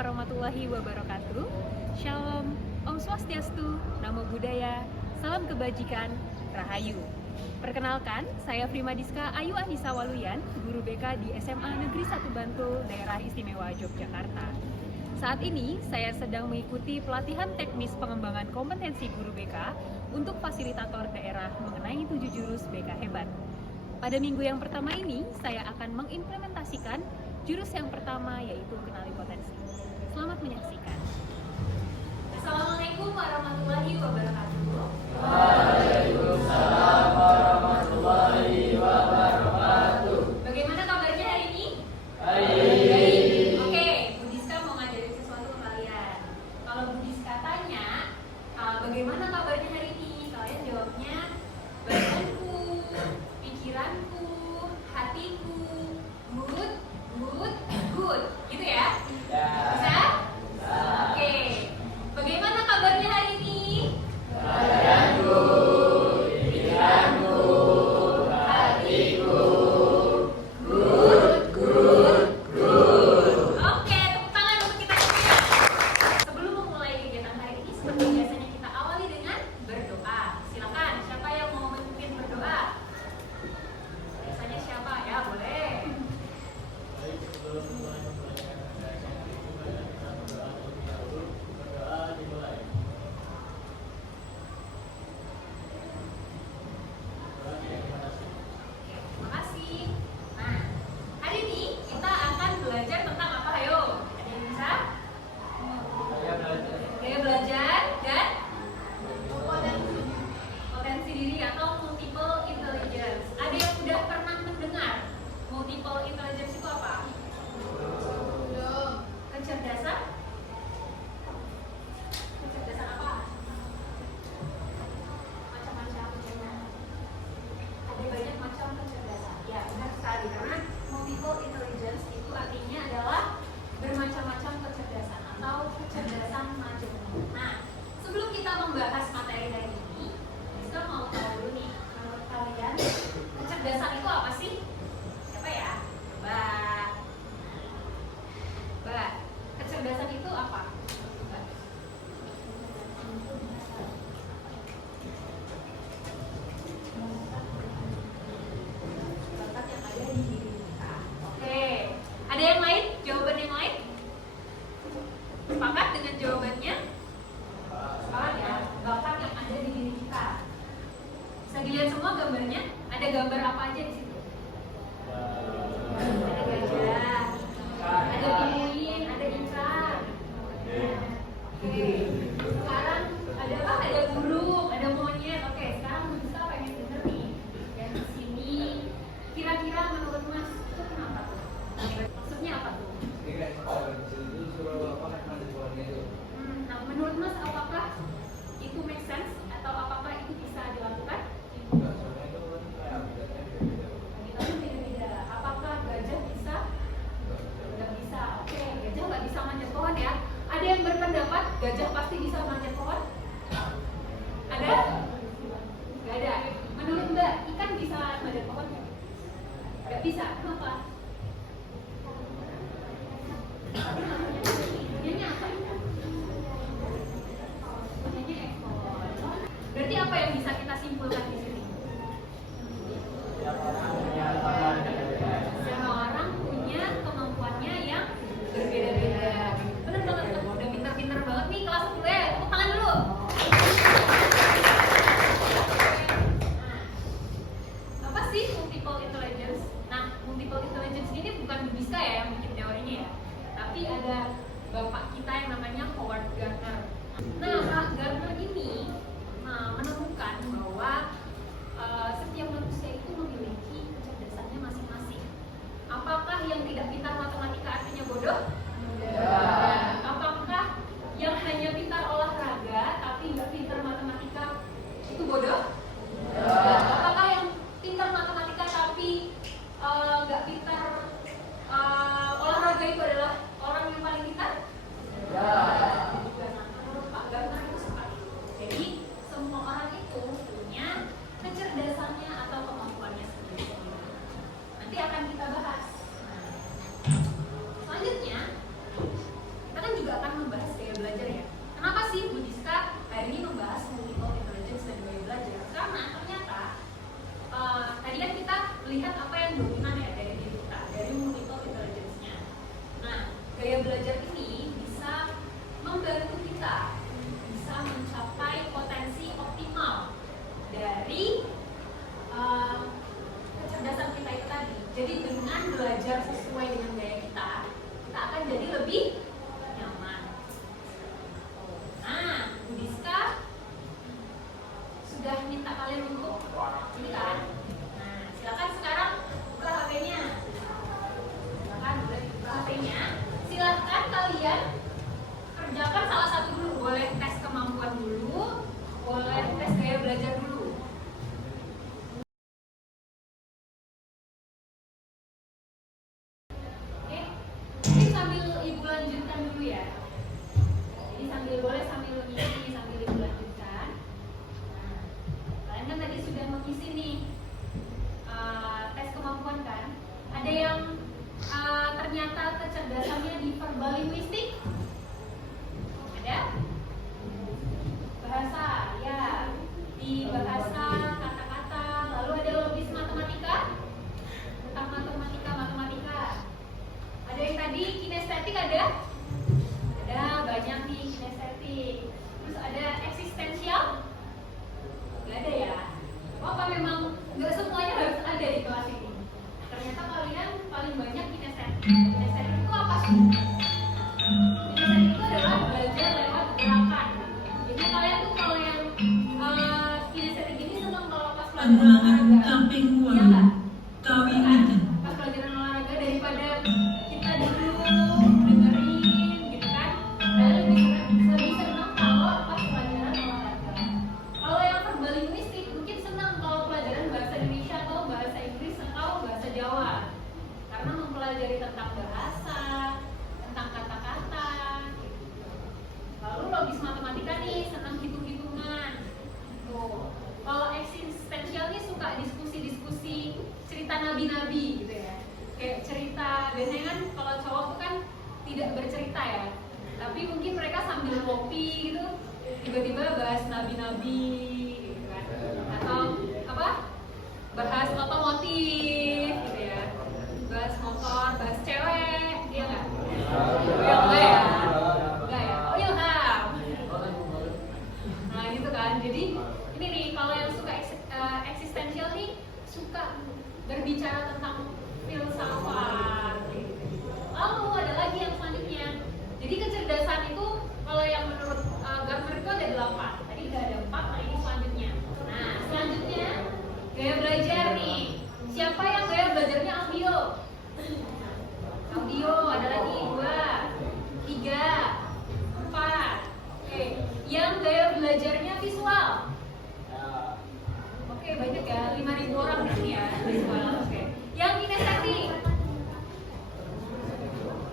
warahmatullahi wabarakatuh. Shalom, Om Swastiastu, Namo Buddhaya, Salam Kebajikan, Rahayu. Perkenalkan, saya Primadiska Ayu Anissa Waluyan, guru BK di SMA Negeri 1 Bantul, Daerah Istimewa Yogyakarta. Saat ini, saya sedang mengikuti pelatihan teknis pengembangan kompetensi guru BK untuk fasilitator daerah mengenai 7 jurus BK Hebat. Pada minggu yang pertama ini, saya akan mengimplementasikan jurus yang pertama, yaitu kenali potensi. Selamat menyaksikan. Assalamualaikum warahmatullahi wabarakatuh. Waalaikumsalam warahmatullahi wabarakatuh. Bagaimana kabarnya hari ini? Baik. Oke, Budiska mau ngajarin sesuatu ke kalian. Kalau Budiska tanya, bagaimana kabarnya hari ini? Kalian jawabnya, badanku, pikiranku, hatiku, good, gitu ya? Bisa? Oke. Bagaimana kabarnya hari ini? Badanku, pikiranku, hatiku, good. Oke, tepuk tangan untuk kita semua. Sebelum memulai kegiatan hari ini, seperti biasanya kita awali dengan berdoa. Silakan, siapa yang mau memimpin berdoa? Biasanya siapa? Ya, boleh. Baik, sebelum mulai mempelajari kita berdoa terlebih dahulu. Berdoa dimulai. Berdoa terima kasih. Oke, terima kasih. Nah, hari ini kita akan belajar tentang apa? Ayo, ada yang bisa? Saya belajar. Gaya belajar dan potensi diri atau multiple intelligence. Ada yang udah pernah mendengar multiple intelligence itu apa? Kecerdasan? Kecerdasan apa? Macam-macam. Ada banyak macam kecerdasan. Ya, benar sekali. Karena multiple intelligence itu artinya adalah bermacam-macam kecerdasan atau kecerdasan majemuk. Nah, sebelum kita membahas materi hari ini, kita mau tahu dulu nih, menurut kalian kecerdasan itu apa sih? Siapa ya? Mbak, kecerdasan itu apa? Mbak. Bakat yang ada di diri kita. Oke, ada yang lain? Jawaban yang lain? Sepakat dengan jawabannya? Sepakat ya, bakat yang ada di diri kita. Bisa dilihat semua gambarnya? Ada gambar apa aja di situ? Ada gajah, ada pinguin, ada ikan. Oke, sekarang ada apa? Ada burung, ada monyet. Oke, sekarang kita pengen denger nih. Dan di sini, kira-kira menurut Mas itu kenapa tuh? Maksudnya apa tuh? Nah, menurut Mas apakah itu make sense atau apakah itu bisa dilakukan? Kita kan beda-beda. Apakah gajah bisa? Nggak bisa. Oke, gajah nggak bisa manjat pohon ya. Ada yang berpendapat gajah pasti bisa manjat pohon? Ada? Nggak ada. Menurut Mbak, ikan bisa manjat pohon nggak? Nggak bisa. Kenapa? Punyanya apa? Punyanya ekor. Berarti apa yang bisa kita simpulkan di sini? Semua orang punya kemampuannya yang berbeda-beda. Bener banget, udah pintar-pintar banget nih kelas 10 ya. Tepuk tangan dulu. Apa sih multiple intelligence? Nah, multiple intelligence ini bukan Budiska ya yang bikin teorinya ya. Tapi ada bapak kita yang namanya Howard Gardner. Nah, Pak Gardner ini menemukan bahwa setiap manusia itu memiliki kecerdasannya masing-masing. Apakah yang tidak pintar matematika artinya bodoh? Apakah yang hanya pintar olahraga tapi nggak pintar matematika itu bodoh? Apakah yang pintar matematika tapi nggak pintar olahraga itu adalah orang yang paling pintar? Juga. Nah, menurut Pak Gardner itu seperti itu. Jadi semua orang itu punya kecerdasannya atau kemampuannya sendiri. Nanti akan kita bahas. Selanjutnya gaya belajar ini bisa membantu kita bisa mencapai potensi optimal dari kecerdasan kita itu tadi. Jadi dengan belajar sesuai dengan gaya kita akan jadi lebih nyaman. Nah, Bu Diska sudah minta kalian untuk ini kan? Nah, silakan sekarang buka HP-nya. Silakan buka HP-nya. Silakan kalian kerjakan salah satu dulu. Boleh tes kemampuan dulu, boleh tes gaya belajar dulu. Oke, ini sambil Ibu lanjutkan dulu ya. Jadi boleh sambil mengisi, sambil Ibu lanjutkan. Nah, kalian kan tadi sudah mengisi nih tes kemampuan kan? Ada yang ternyata kecerdasannya di verbal linguistik? Ada? Bahasa, ya. Di bahasa, kata-kata. Lalu ada logis matematika? Tentang matematika. Ada yang tadi kinestetik ada? Ada, banyak nih kinestetik. Terus ada eksistensial? Gak ada ya? Apa memang nggak semuanya harus ada di kelas ini? Ternyata kalian paling banyak kinestetik. Kinestetik itu apa sih? Kinestetik itu adalah belajar lewat gerakan. Jadi kalian tuh kalau yang kinestetik ini senang kalau pas pelajaran olahraga. Iya nggak? Kan? Pas pelajaran olahraga daripada kita duduk dengerin gitu kan? Kalian lebih senang kalau pas pelajaran olahraga. Kalau yang verbal linguistik mungkin senang kalau pelajaran bahasa Indonesia atau bahasa Inggris atau bahasa Jawa, karena mempelajari tentang bahasa, tentang kata-kata. Gitu. Lalu logis matematika nih senang hitung-hitungan. Tuh. Kalau eksistensial nih suka diskusi-diskusi cerita nabi-nabi gitu ya. Kayak cerita, biasanya kan kalau cowok tuh kan tidak bercerita ya. Tapi mungkin mereka sambil kopi gitu, tiba-tiba bahas nabi-nabi gitu kan. Atau apa? Bahas otomotif gitu ya. Bahas motor, bahas cewek, iya nggak? Enggak ya? Enggak ya? Oh ilham. Nah gitu kan, jadi ini nih kalau yang suka eksistensial nih suka berbicara tentang filsafat gitu. Lalu ada lagi yang selanjutnya. Jadi kecerdasan itu kalau yang menurut Gartner itu ada 8. Tadi udah ada 4, nah ini selanjutnya. Nah selanjutnya gaya belajar nih. Siapa yang gaya belajarnya audio? Audio ada lagi 2, 3, 4. Oke, yang gaya belajarnya visual. Oke, banyak ya, 5.000 orang di sini ya visual. Oke. Yang kinestetik.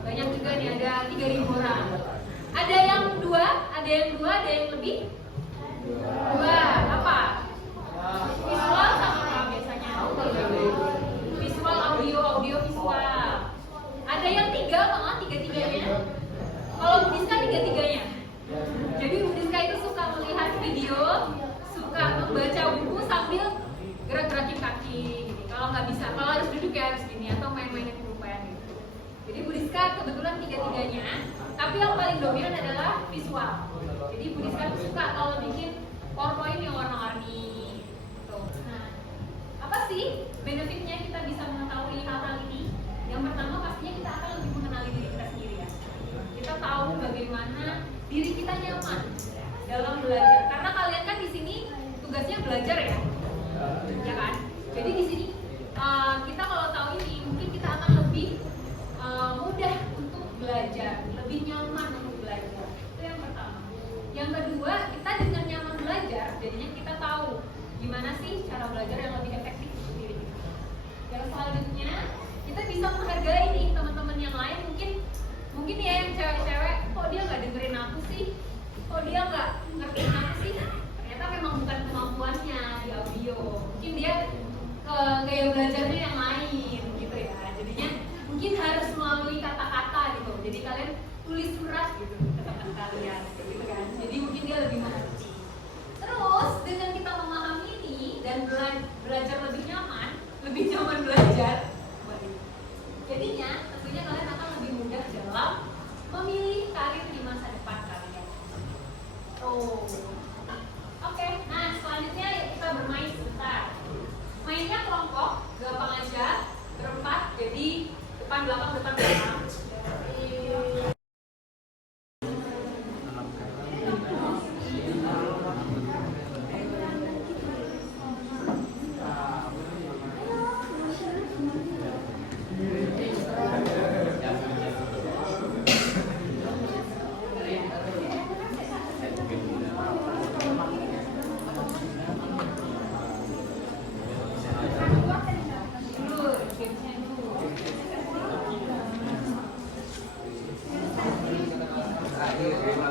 Banyak juga nih, ada 3.000 orang. Ada yang 2, ada yang lebih? 2. Apa? Visual sama apa biasanya? Visual, audio visual. Ada yang 3, malah 3-3-nya. Kalau Bu Diska 3-3-nya. Jadi Bu Diska itu suka melihat video, suka membaca buku sambil gerak-gerakin kaki. Kalau nggak bisa, kalau harus duduk ya harus gini atau main-mainin pulpen gitu. Jadi Bu Diska kebetulan 3-3-nya, tapi yang paling dominan adalah visual. Jadi Bu Diska tuh suka kalau bikin PowerPoint yang warna-warni. Gitu. Nah, apa sih benefitnya kita bisa mengetahui hal-hal ini? Yang pertama pastinya kita akan lebih mengenali diri kita sendiri ya. Kita tahu bagaimana diri kita nyaman dalam belajar. Karena kalian kan di sini tugasnya belajar ya, ya kan? Jadi di sini kita kalau tahu ini mungkin kita akan lebih mudah untuk belajar, lebih nyaman untuk belajar. Itu yang pertama. Yang kedua, kita dengan nyaman belajar, jadinya kita tahu gimana sih cara belajar yang lebih efektif untuk diri kita. Yang selanjutnya, kita bisa menghargai nih teman-teman yang lain. Mungkin ya yang cewek-cewek, kok dia nggak dengerin aku sih? Kok dia nggak ngertiin aku sih? Ternyata memang bukan kemampuannya di audio. Mungkin dia gaya belajarnya yang lain gitu ya. Jadinya mungkin harus melalui kata-kata gitu. Jadi kalian tulis surat gitu ke teman kalian gitu kan. Jadi mungkin dia lebih mengerti. Terus dengan kita memahami ini dan belajar lebih nyaman belajar. Jadinya tentunya kalian akan lebih mudah dalam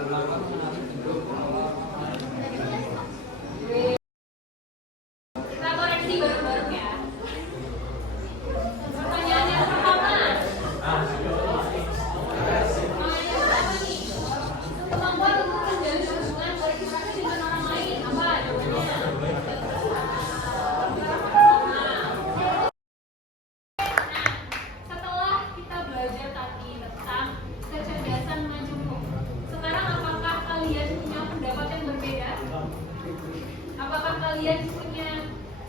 Kita koreksi bareng-bareng ya. Pertanyaan yang pertama. Kemampuan untuk menjalin hubungan komunikasi dengan orang lain apa jawabannya? Setelah kita belajar tadi tentang kecerdasan majemuk, sekarang apakah kalian punya pendapat yang berbeda? Apakah kalian punya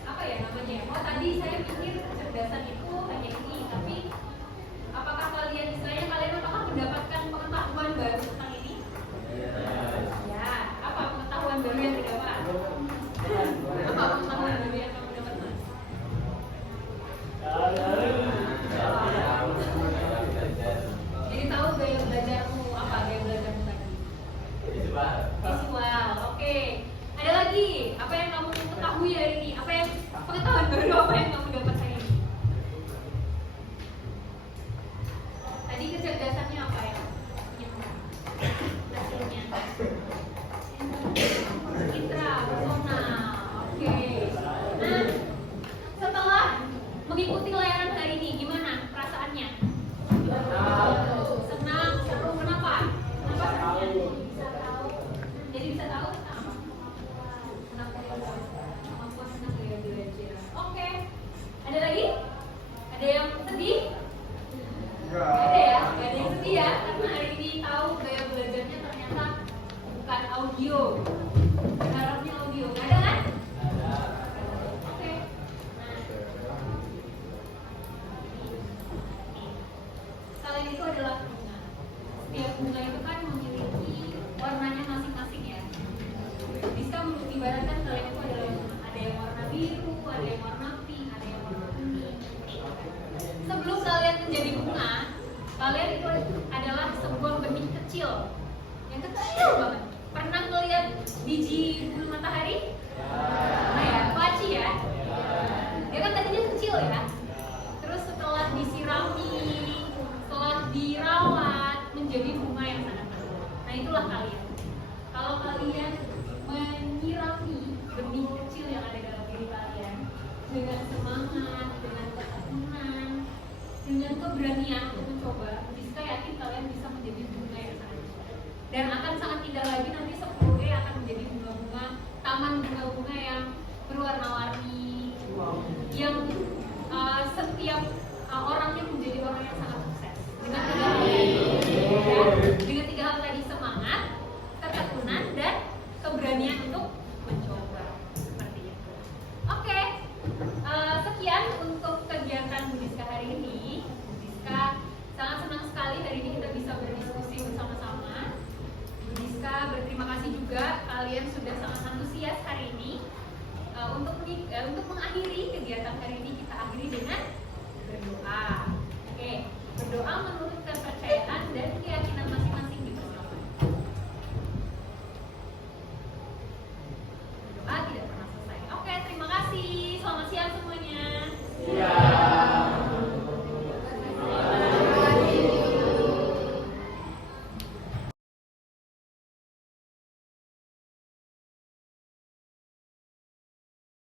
apa ya namanya? Oh tadi saya pikir kecerdasan itu hanya ini, tapi apakah kalian istilahnya apakah mendapatkan pengetahuan baru tentang ini? Ya, apa pengetahuan baru yang didapat? Apa pengetahuan baru yang kamu dapat, Mas? Jadi tahu gaya belajarmu apa gaya belajarmu tadi? Visual, oke. Ada lagi, apa yang kamu ketahui hari ini? Apa yang pengetahuan baru apa yang kamu dapat hari ini? Tadi kecerdasannya apa ya? Hasilnya. Citra, personal, oke. Nah, setelah mengikuti layanan hari ini, gimana perasaannya? Senang, seru, kenapa? Kenapa senangnya? Bisa tahu. Jadi bisa tahu kenapa? Kemampuan senang gaya belajar. Oke. Ada lagi? Ada yang sedih? Gak ada ya? Gak ada yang sedih ya? Karena hari ini tahu gaya belajarnya ternyata bukan audio. Harapnya audio. Gak ada kan? Oke. Kalian itu adalah bunga. Setiap bunga itu kan memiliki warnanya masing-masing ya. Bisa mengibaratkan kalian itu adalah bunga. Ada yang warna biru, ada yang warna pink, ada yang warna kuning. Sebelum kalian menjadi bunga, kalian itu adalah sebuah benih kecil. Yang kecil banget. Pernah melihat biji bunga matahari? Nah ya, laci ya. Dia kan tadinya kecil ya. Terus setelah disirami, setelah dirawat menjadi bunga yang sangat besar. Nah itulah kalian. Kalau kalian menyirami benih kecil yang ada dalam diri kalian dengan semangat, dengan ketekunan, dengan keberanian untuk mencoba, bisa yakin kalian bisa menjadi bunga yang sangat besar. Dan akan sangat indah lagi nanti 10E akan menjadi bunga-bunga, taman bunga-bunga yang berwarna-warni, yang setiap